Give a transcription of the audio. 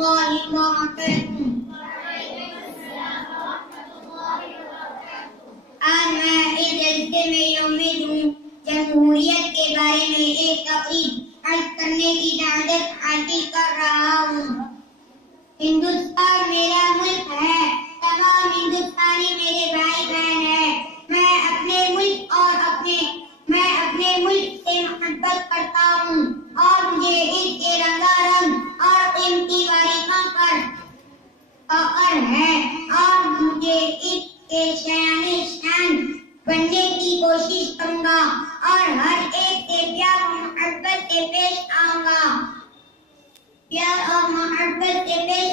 الله وبركاته. آج میں اس جلسے میں یوم جمہوریت کے بارے میں ایک تقریر عرض کرنے کی سعادت حاصل کر رہا ہوں۔ ہندوستان میرا ملک ہے، تمام ہندوستانی میرے بھائی بہن ہیں۔ میں اپنے ملک سے محبت کرتا ہوں اور مجھے اس کے رنگا رنگ اور قیمتی باریکاں پر فخر ہے اور مجھے اس کے شان بننے کی کوشش کروں گا اور ہر ایک سے پیار اور محبت سے پیش آؤں گا۔ پیار اور محبت سے پیش